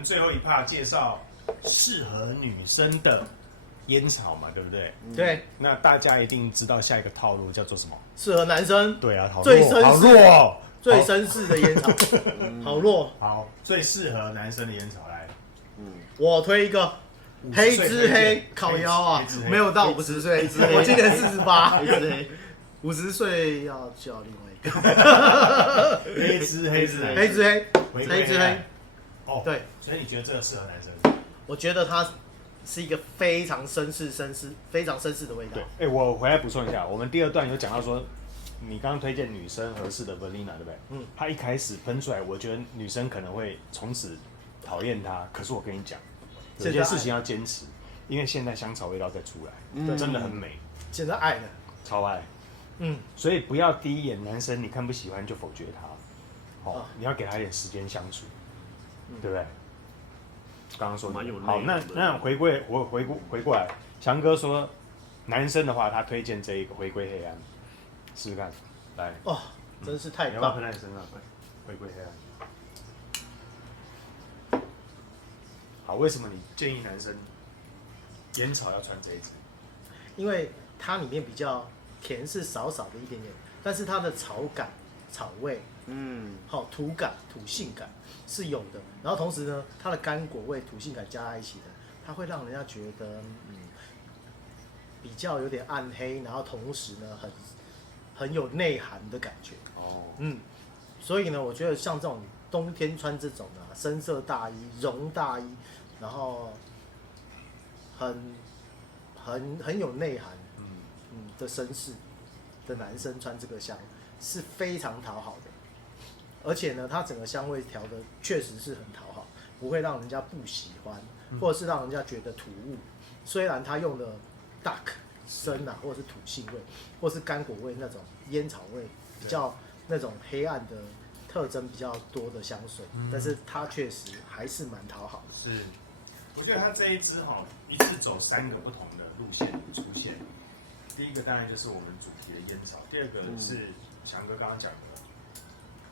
们最后一趴介绍适合女生的烟草嘛，对不对？对，那大家一定知道下一个套路叫做什么？适合男生。对啊，好最弱，好绅士弱哦，最绅士的烟草，好弱。好，最适合男生的烟草来，我推一个黑之黑， 50靠腰啊黑之，黑没有到50岁，我今年48，黑之黑，50岁要叫另外一个黑之黑之黑之黑，回归黑之黑。哦，对，所以你觉得这个适合男生？我觉得它是一个非常绅士、非常绅士的味道对。，我回来补充一下，我们第二段有讲到说，你刚刚推荐女生合适的 Verlina，对不对？嗯，它一开始喷出来，我觉得女生可能会从此讨厌它。可是我跟你讲，有些事情要坚持，因为现在香草味道再出来，真的很美，现在爱了，超爱。嗯，所以不要第一眼男生你看不喜欢就否决他，你要给他一点时间相处，对不对？刚刚说好，那回过来，强哥说，男生的话他推荐这一个回归黑暗，试试看，来，哦，真是太你要不要棒了。喷在身上？回归黑暗。好，为什么你建议男生烟草要穿这一支？因为它里面比较甜是少少的一点点，但是它的草感、草味，好土感、土性感是有的。然后同时呢，它的干果味、土性感加在一起的，它会让人家觉得比较有点暗黑，然后同时呢很有内涵的感觉。所以呢，我觉得像这种冬天穿这种啊深色大衣、绒大衣，然后很有内涵，的绅士的男生穿这个香是非常讨好的，而且呢，它整个香味调的确实是很讨好，不会让人家不喜欢，或者是让人家觉得突兀。虽然它用的 dark 深啊，或者是土性味，或是干果味那种烟草味，比较那种黑暗的特征比较多的香水，但是它确实还是蛮讨好的。是，我觉得它这一支一次走3个不同的路线出现。第一个当然就是我们主题的烟草，第二个是强哥刚刚讲的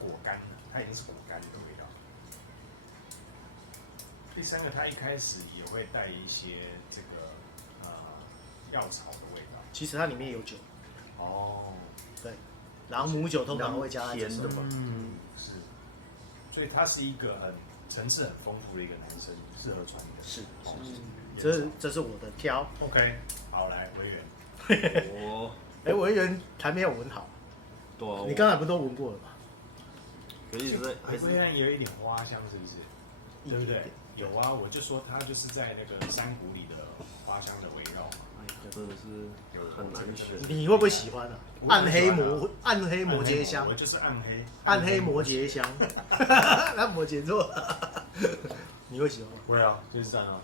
果干，它已经是果干的味道。第三个，它一开始也会带一些这个药草的味道。其实它里面有酒，对，然后母酒通常会加在这上面。是，所以它是一个层次很丰富的一个男生适合穿的。是，这是我的挑。OK， 好，来维园。我原还没有闻好。对啊，你刚才不都闻过了吗？可是还是有一点花香，是不是？对不对？有啊，我就说它就是在那个山谷里的花香的味道嘛。真的是很难选。你会不会喜欢啊？暗黑摩羯香，我就是暗黑摩羯香，那摩羯座，你会喜欢吗？会啊，就是这样啊。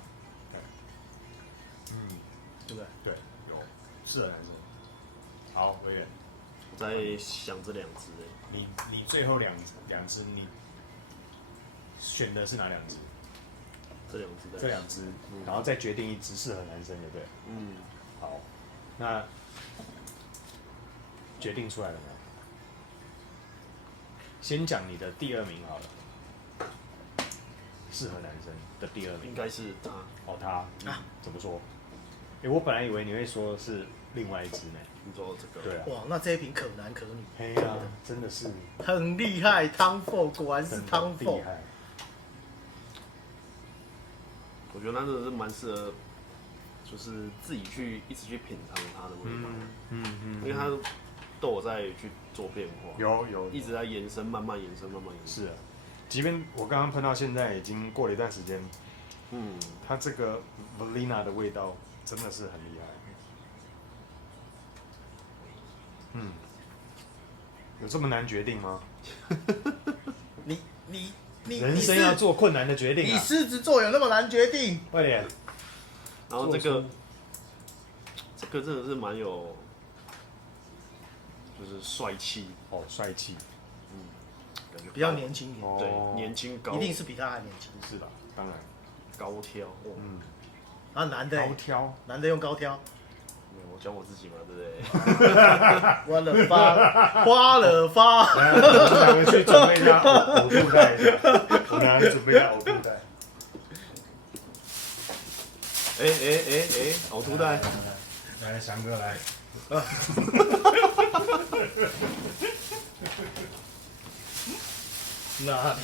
对不对？对，有适合男生。好，维远，我在想这2支你最后两支，你选的是哪2支？这两支，然后再决定1支适合男生，对不对？好，那决定出来了吗？先讲你的第2名好了，适合男生的第2名应该是他。他怎么说？我本来以为你会说是另外1支呢。你说这个？对啊。哇，那这一瓶可男可女。嘿啊，真的是很厉害，汤否果然是汤否。厉害。我觉得那真的是蛮适合，就是自己一直去品尝它的味道。因为它都有在去做变化。有一直在延伸，慢慢延伸。是啊，即便我刚刚喷到现在，已经过了一段时间，它这个 Verlina 的味道真的是很厉害。有这么难决定吗？你人生要做困难的决定啊！你狮子座有那么难决定？快点！然后这个真的是蛮有，就是帅气帅气，比较年轻一点。对，年轻高，一定是比他还年轻。是吧？当然，高挑。然后男的高挑，男的用高挑。我讲我自己嘛，对不对？花了发，花了发。来，我们2个去准备一下呕吐袋一下。我们2个准备一下呕吐袋。呕吐袋，来，翔哥来。哪里？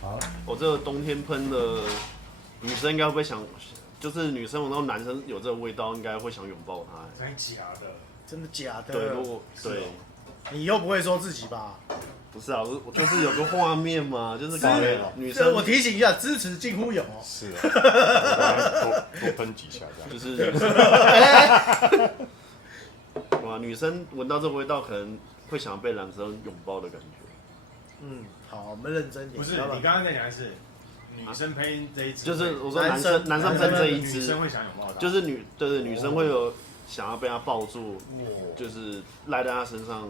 好，我这个冬天喷的，女生应该会想，就是女生闻到男生有这个味道，应该会想拥抱他。真的假的？真的假的？对，如果对，你又不会说自己吧？不是啊，我就是有个画面嘛，就是感觉女生，我提醒一下，支持近乎有哦。是啊，我多喷几下这样。就是女生，哇，女生闻到这个味道，可能会想被男生拥抱的感觉。嗯，好，我们认真一点。不是，你刚刚在讲的是女生喷这一支，就是我说男生喷这一支，女生会想拥抱他，就是女生会有想要被他抱住，就是赖在他身上，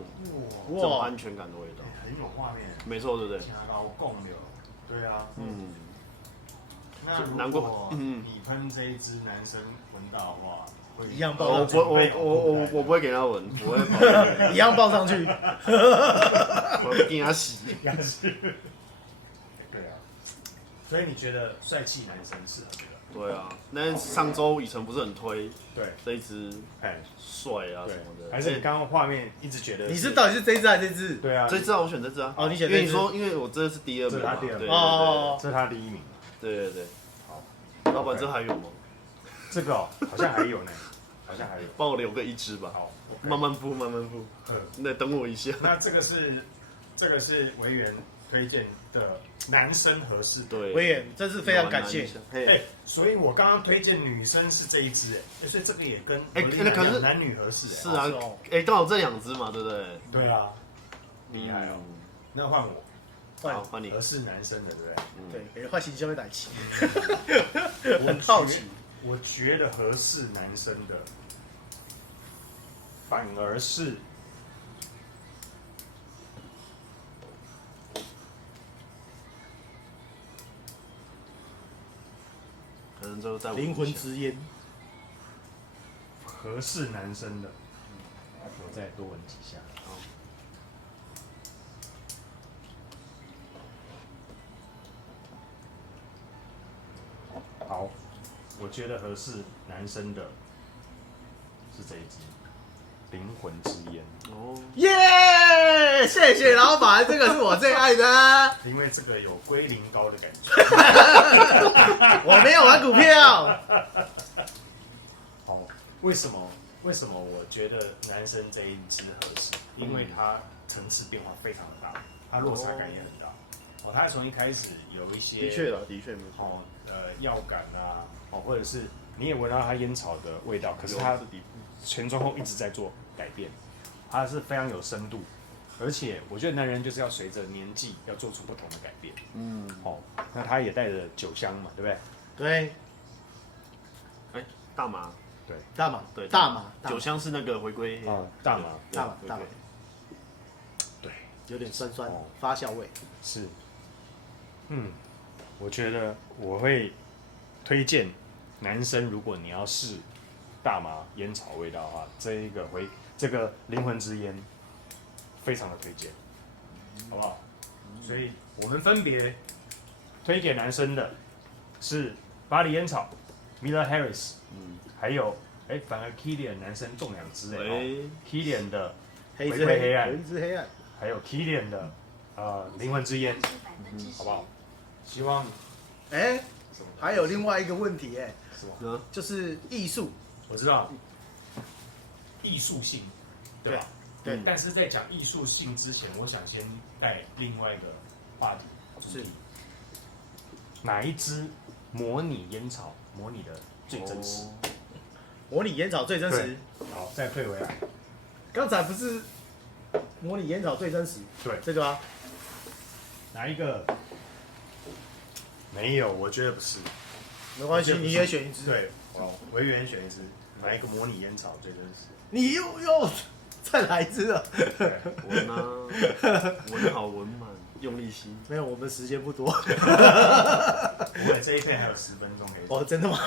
这种安全感的味道，很有画面。没错，对不对？老共流，对啊，那难怪，你喷这一支，男生闻到的话，会一样抱我不会给他闻，我会抱一样抱上去，我会给他洗。对啊，所以你觉得帅气男生适合这个？对啊，那上周以晨不是很推对这一支，哎，帅啊什么的，还是你刚刚画面一直觉得你是到底是这一支还是这支？对啊，这支啊，我选这支啊。哦，你选因为你说，因为我这是第二名嘛，对哦，这是他第一名。对，好，老板这还有吗？这个哦，好像还有呢，好像还有，帮我留个一支吧。好，慢慢敷，慢慢敷。那等我一下。那这个是维园推荐的男生合适。对，威远，真是非常感谢。哎，所以我刚刚推荐女生是这一支，哎，所以这个也跟可是男女合适。是啊，哎，刚好这两支嘛，对不对？对啊，厉害哦。那换我。好，换你。合适男生的，对不对？对，换形象会奶气。我很好奇，我觉得合适男生的，反而是可能就在灵魂之烟。合适男生的，我再多闻几下。好，我觉得合适男生的是这一支灵魂之烟。哦，耶！谢谢老板，这个是我最爱的。因为这个有龟苓膏的感觉。我没有玩股票。好，为什么我觉得男生这一支合适？因为它层次变化非常的大，它落差感也很大。哦，它从一开始有一些的确没错。药感啊，或者是你也闻到它烟草的味道，可是它前中后一直在做改变，它是非常有深度，而且我觉得男人就是要随着年纪要做出不同的改变。那它也带着酒香嘛，对不对？对。哎，大麻。对，大麻。对，大麻。酒香是那个回归。大麻。对，有点酸酸发酵味。是。我觉得我会推荐男生，如果你要试大麻烟草味道的话，这个灵魂之烟非常的推荐，好不好？所以我们分别推给男生的是巴黎烟草 Miller Harris， 还有反而 Killian 男生中2支Killian 的回归黑暗，还有 Killian 的灵魂之烟，好不好？希望还有另外一个问题什么？就是艺术。我知道，艺术性，对吧？对。但是在讲艺术性之前，我想先带另外一个话题，是哪一支模拟烟草模拟的最真实？模拟烟草最真实。好，再退回来。刚才不是模拟烟草最真实？对，这个啊。哪一个？没有，我觉得不是。没关系，你也选一支。对，我也选一支。哪一个模拟烟草最真实？你又再来一支了。闻啊，闻好闻满，用力吸。没有，我们时间不多。我们这一片还有10分钟可以。哦，真的吗？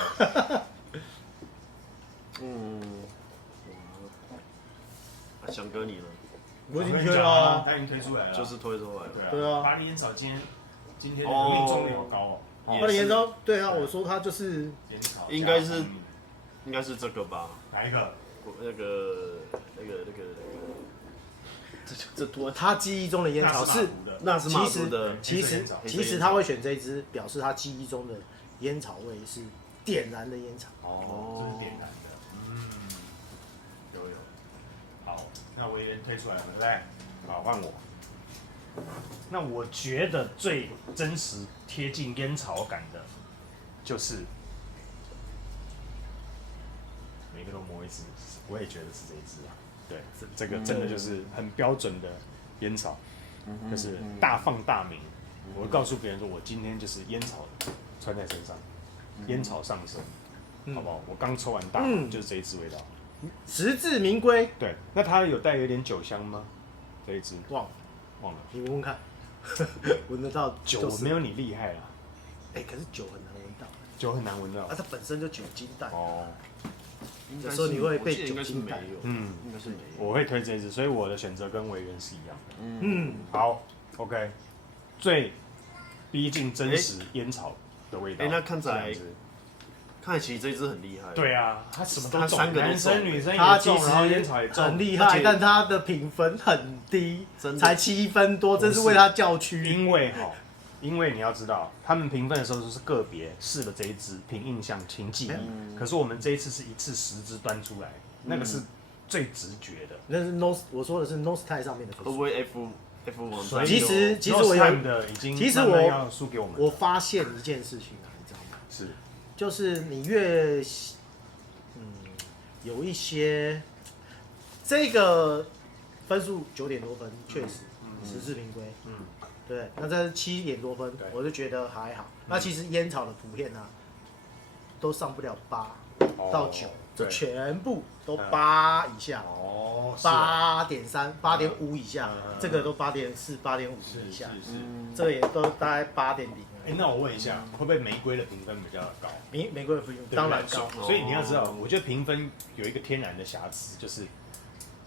翔哥你呢？我已经推了，他已经推出来了，就是推出来了。对啊。巴黎烟草今天的命中率好高哦。它的烟草，对啊，我说它就是应该是这个吧？哪一个？那个，这多他记忆中的烟草是，那是马祖的。其实他会选这一支，表示他记忆中的烟草味是点燃的烟草。哦，这是点燃的。有。好，那委员推出来了，对不对？好，换我。那我觉得最真实、贴近烟草感的，就是每个都摸一支，我也觉得是这一支啊。对，这个真的就是很标准的烟草，就是大放大名。我会告诉别人说，我今天就是烟草穿在身上，烟草上身，好不好？我刚抽完大麻，就是这一支味道，实至名归。对，那它有带有点酒香吗？这一支忘了，你闻闻看，闻得到酒没有你厉害啦。可是酒很难闻到，酒很难闻到，它本身就酒精带。有时候你会被酒精带。应该是没有。我会推这一支，所以我的选择跟委员是一样的。好 ，OK， 最逼近真实烟草的味道。那看起来其实这支很厉害。对啊，他什么都中，男生女生也中，然后烟草也中，很厉害，但他的评分很低，才7分多，真是为他叫屈。因为你要知道，他们评分的时候都是个别试了这一支，凭印象、凭记忆。可是我们这一次是一次10支端出来，那个是最直觉的。那是我说的是 No Style 上面的分数。会不会 F 网站？其实我有，其实我输给我们。我发现一件事情啊，你知道吗？是，就是你越有一些这个分数9点多分，确实实至名归。对，那这是7点多分，我就觉得还好。那其实烟草的普遍啊，都上不了8到9，就全部都8以下。8.3、8.5以下，这个都8.4、8.5以下。这个也都大概8.0。那我问一下，会不会玫瑰的评分比较高？玫瑰的评分当然高。所以你要知道，我觉得评分有一个天然的瑕疵，就是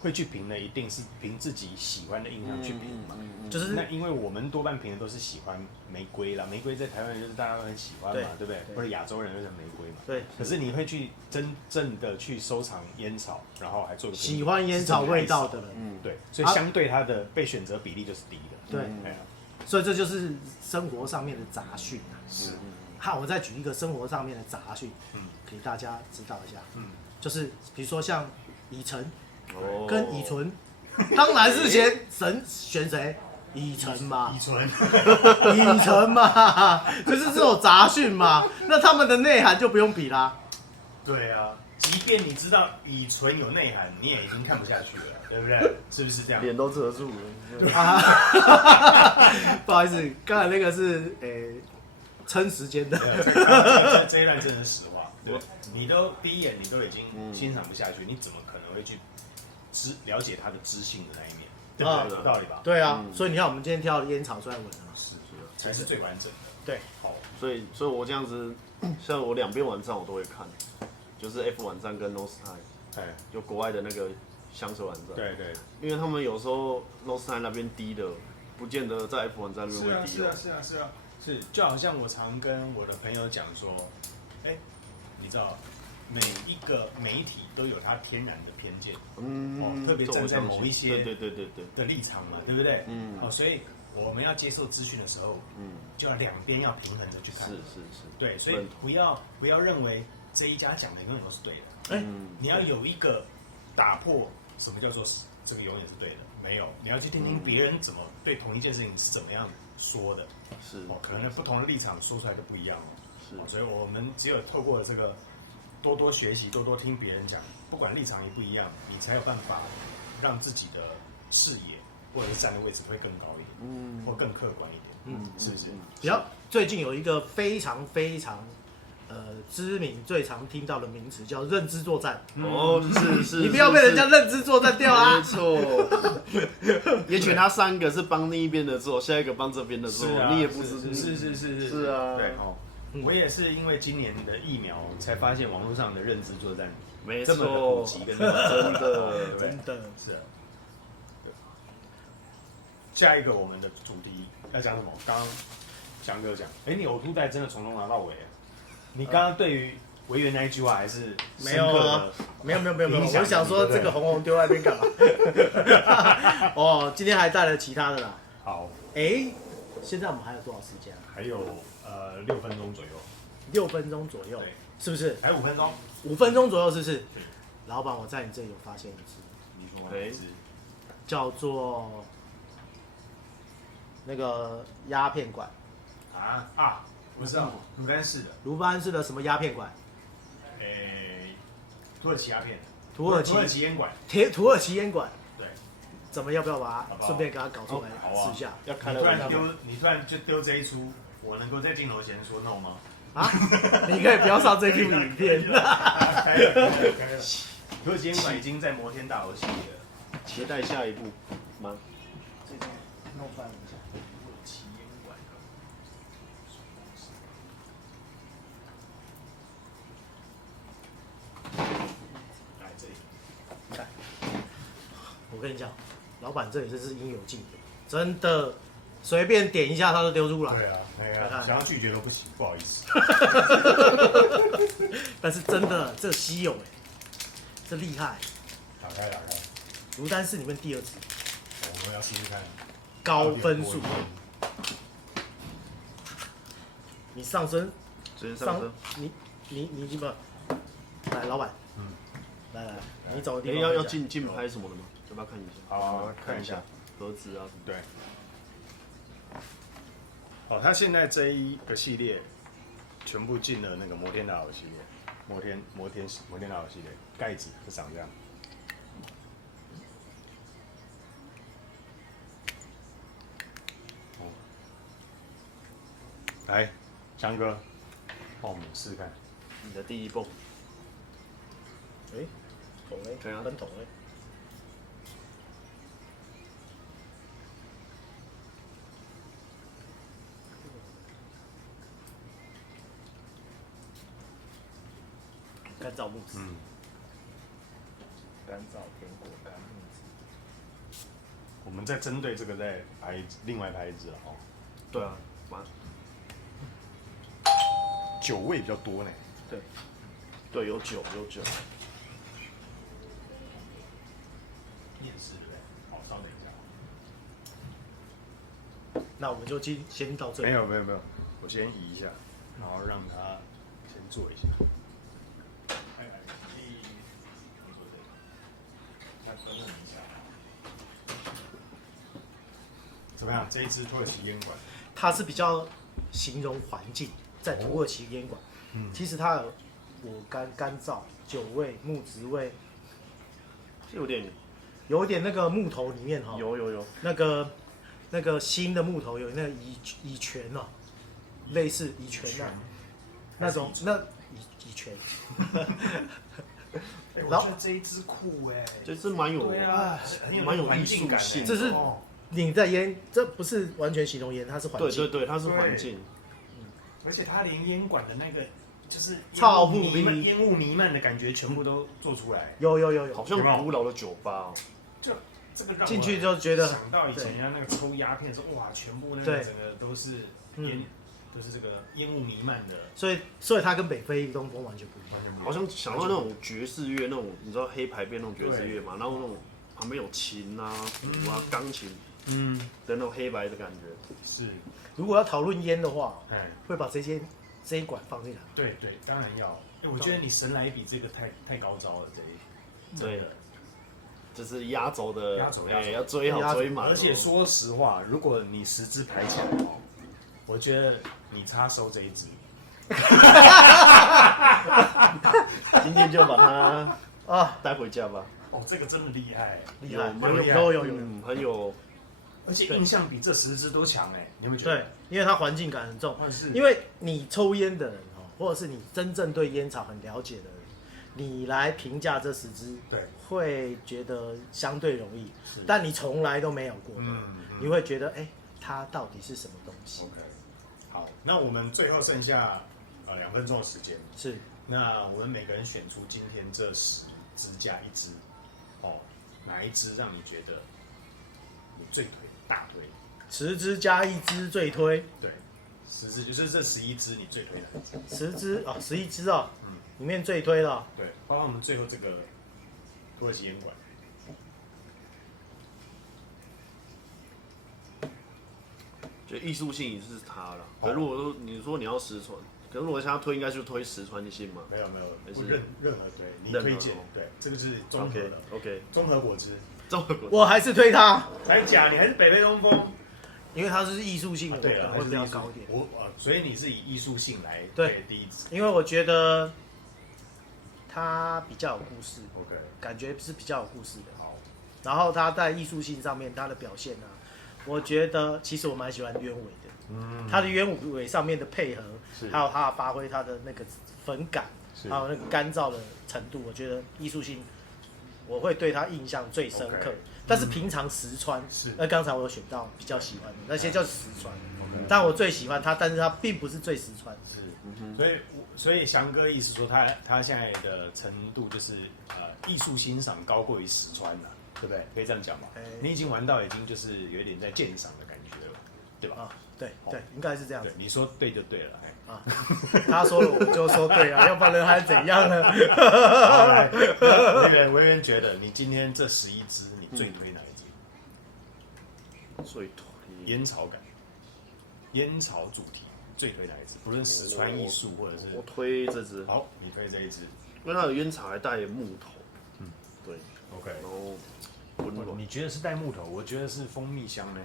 会去评的一定是凭自己喜欢的印象去评嘛。就是那因为我们多半评的都是喜欢玫瑰啦，玫瑰在台湾就是大家都很喜欢嘛，对不对？或者亚洲人就是玫瑰嘛。对。可是你会去真正的去收藏烟草，然后还做个喜欢烟草味道的人，对，所以相对它的被选择比例就是低的。对。所以这就是生活上面的杂讯啊。是。好，我再举一个生活上面的杂讯，给大家知道一下。就是比如说像以晨跟以纯，当然是选谁？以晨嘛，以晨嘛，就是这种杂讯嘛。那他们的内涵就不用比啦。对啊，即便你知道以纯有内涵，你也已经看不下去了，对不对？是不是这样？脸都遮住了。不好意思，刚才那个是撑时间的。这一段真的是实话。你都第一眼你都已经欣赏不下去，你怎么可能会去了解他的知性的那一面？对不对？有道理吧？对啊，所以你看我们今天挑的烟草出来闻啊，才是最完整的。对，好，所以我这样子，像我2边网站我都会看，就是 F 网站跟 No Style， 就国外的那个香水网站。对，因为他们有时候 No Style 那边低的，不见得在 F 网站那边会低。是，就好像我常跟我的朋友讲说，你知道，每一个媒体都有它天然的偏见，特别站在某一些的立场嘛，对不对？所以我们要接受资讯的时候，就要两边要平衡的去看。是，对，所以不要认为这一家讲的永远都是对的，你要有一个打破什么叫做这个永远是对的，没有，你要去听听别人怎么对同一件事情是怎么样说的，可能不同的立场说出来就不一样哦。所以我们只有透过这个多多学习，多多听别人讲，不管立场也不一样，你才有办法让自己的视野或者是站的位置会更高一点，或更客观一点，是不是？最近有一个非常非常知名、最常听到的名词叫认知作战。是，你不要被人家认知作战掉啊！没错，也许他3个是帮那一边的做，下一个帮这边的做，你也不知。是啊，对哦。我也是因为今年的疫苗才发现网络上的认知作战这么的普及跟真的是。下一个我们的主题要讲什么？刚刚翔哥讲，你呕吐袋真的从头拿到尾。你刚刚对于维园那一句话还是没有啊，没有，我就想说这个红红丢在那边干嘛？哦，今天还带了其他的啦。好，现在我们还有多少时间啊？还有6分钟左右。6分钟左右，对，是不是？还5分钟。5分钟左右，是不是？老板，我在你这里有发现一只，你说哪一只？叫做那个鸦片馆不是鲁丹式的。卢班式的什么鸦片馆？土耳其鸦片。土耳其烟馆。土耳其烟馆。对。怎么要不要把它顺便给它搞出来试一下？要开了。你突然就丢这一出，我能够在镜头前说 no 吗？你可以不要上这部影片。开了。土耳其烟馆已经在摩天大楼系列了，期待下一步吗？这边弄翻一下。土耳其烟馆。来这里，看，我跟你讲，老板这里真是应有尽有，真的，随便点一下他都丢出来。对啊，想要拒绝都不行，不好意思。但是真的，这稀有这厉害。打开。卢丹是里面第2只。我们要试试看。高分数。你上升。直接上升。你基本。来，老板。来，你找个地方。要竞拍什么的吗？要不要看一下？好，看一下盒子啊。对。他现在这一个系列全部进了那个摩天大楼系列，摩天大楼系列，盖子是长这样。来，翔哥，帮我们试试看。你的第一泵。桶分桶干燥木质。干燥甜果干木质。我们在针对这个在拍另外拍一支了哦。对啊，酒味比较多呢。对，有酒。面试对不对？好，稍等一下。那我们就先到这里。没有，我先移一下，然后让他先坐一下。怎么样？这一支土耳其烟馆，它是比较形容环境，在土耳其烟馆。其实它有果干、干燥、酒味、木质味，有点那个木头里面哈。有。那个新的木头有那个乙醛哦，类似乙醛那种乙醛。我觉得这一支酷这支蛮有艺术性。这是你在烟，这不是完全形容烟，它是环境。对，它是环境。而且它连烟馆的那个就是烟雾弥漫的感觉全部都做出来。有，好像古老的酒吧哦。就这个让进去就觉得想到以前人家那个抽鸦片的时候，哇，全部那个整个都是烟，都是这个烟雾弥漫的。所以它跟北非东风完全不一样。好像想到那种爵士乐，那种你知道黑牌边那种爵士乐嘛，然后那种旁边有琴啊、鼓啊、钢琴，的那种黑白的感觉。是。如果要讨论烟的话，会把这一管放进来。对，当然要。我觉得你神来一笔这个太高招了，对，就是压轴的，要追满。而且说实话，如果你10支排起来，我觉得你差收这一支。今天就把它带回家吧。这个真的厉害，厉害，有，很有。而且印象比这10支都强你有没有觉得？对，因为它环境感很重。因为你抽烟的人或者是你真正对烟草很了解的人，你来评价这10支，对，会觉得相对容易。但你从来都没有过的，你会觉得它到底是什么东西 ？OK， 好，那我们最后剩下2分钟的时间，是，那我们每个人选出今天这10支加1支，哪一支让你觉得你最推大推？ 10支加1支最推。对， 10支就是这11支你最推哪一支？10支啊，11支啊，里面最推的。对，包括我们最后这个土耳其烟管。就艺术性也是它了。可如果说你说你要实穿，可是如果现在推应该就推实穿性嘛？没有，不任何推，你推荐对，这个是综合的。OK， 综合果汁，我还是推它。真假？你还是北北东风？因为它是艺术性的，对了，会比较高一点。所以你是以艺术性来对第一支，因为我觉得它比较有故事 ，OK， 感觉是比较有故事的。好，然后它在艺术性上面，它的表现啊，我觉得其实我蛮喜欢鸢尾的。它的鸢尾上面的配合，还有它发挥它的那个粉感，还有那个干燥的程度，我觉得艺术性我会对它印象最深刻。但是平常实穿，那刚才我有选到比较喜欢的那些叫实穿，但我最喜欢它，但是它并不是最实穿。是，所以翔哥意思说他现在的程度就是艺术欣赏高过于实穿了，对不对？可以这样讲吧？你已经玩到已经就是有点在鉴赏的感觉了，对吧？对，应该是这样子。你说对就对了。他说了我就说对啊，要不然还怎样呢？好，来，维园觉得你今天这11支，你最推哪一支？最推烟草感，烟草主题最推哪一支？不论实穿艺术或者是我推这支。好，你推这一支，因为它的烟草还带木头。对 ，OK。然后温暖。你觉得是带木头？我觉得是蜂蜜香呢。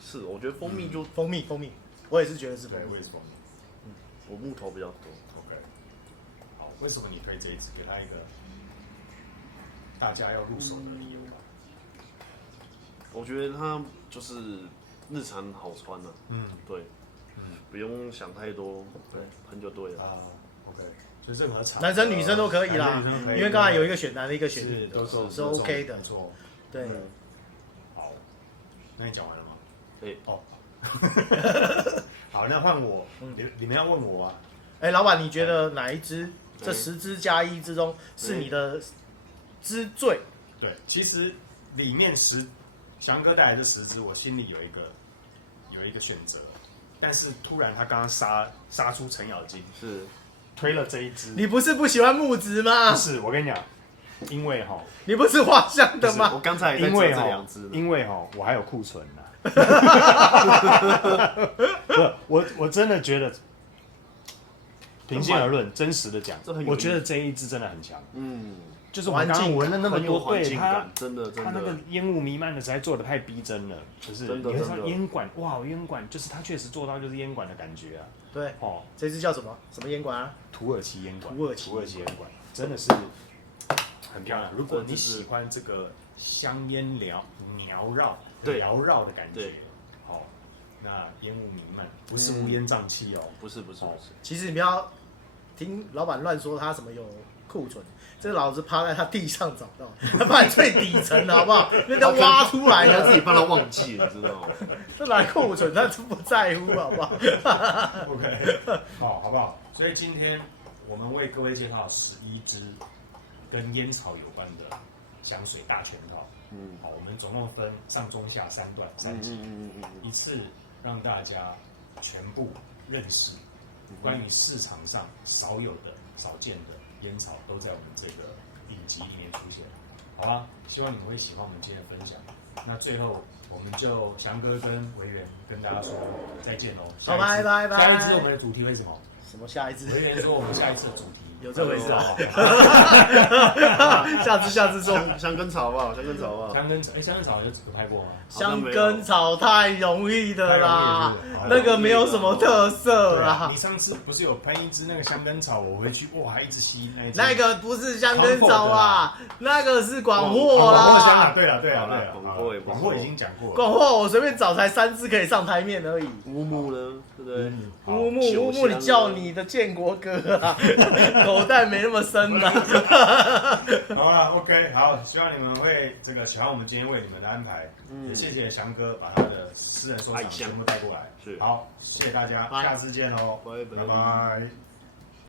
是，我觉得蜂蜜就蜂蜜，我也是觉得是蜂蜜。我也是蜂蜜。我木头比较多。OK。好，为什么你推这一支？给他一个大家要入手的理由吧。我觉得它就是日常好穿啊。对。不用想太多，对，喷就对了。OK。所以任何场，男生女生都可以啦，因为刚才有一个选男的，一个选女的，是 OK 的。没错。对。好，那你讲完了吗？对。好，那换我，你们要问我啊？老板，你觉得哪一支这10支加1之中是你的之最？对，其实里面翔哥带来这10支，我心里有一个选择，但是突然他刚刚杀出程咬金，是推了这一支。你不是不喜欢木质吗？不是，我跟你讲，因为你不是花香的吗？我刚才也在做这2支，因为我还有库存呢。我真的觉得，平心而论，真实的讲，我觉得这一支真的很强。就是我们刚刚闻了那么多，对它真的，它那个烟雾弥漫的实在做的太逼真了。就是你会说烟管，哇，烟管就是它确实做到就是烟管的感觉啊。对，这支叫什么烟管啊？土耳其烟管。土耳其烟管真的是很漂亮。如果你喜欢这个香烟缭绕的感觉，那烟雾弥漫，不是乌烟瘴气哦，不是。其实你不要听老板乱说他什么有库存，这老子趴在他地上找到，他把你最底层的好不好？那叫挖出来的，他自己帮他忘记了，知道吗？这来库存，他不在乎好不好？OK， 好不好？所以今天我们为各位介绍11支跟烟草有关的香水大全套。好，我们总共分上中下3段3集，一次让大家全部认识关于市场上少有的、少见的烟草，都在我们这个影集里面出现。好吧，希望你们会喜欢我们今天的分享。那最后，我们就翔哥跟维园跟大家说再见喽。好，拜拜。下一次我们的主题会是什么？什么下一次？维园说我们下一次的主题。有这回事啊！下次说香根草好不好？香根草香根草有拍过吗？香根草太容易的啦，那个没有什么特色啦。你上次不是有喷一支那个香根草，我回去哇还一直吸那一支。那个不是香根草啊，那个是广货啦。广货香对了，广货已经讲过了。广货我随便找才3支可以上台面而已。乌木呢？对不对？乌木，你叫你的建国哥啊！口袋没那么深啊。好了 ，OK， 好，希望你们会喜欢我们今天为你们的安排。也谢谢翔哥把他的私人收藏全部带过来。好，谢谢大家，下次见喽，拜拜。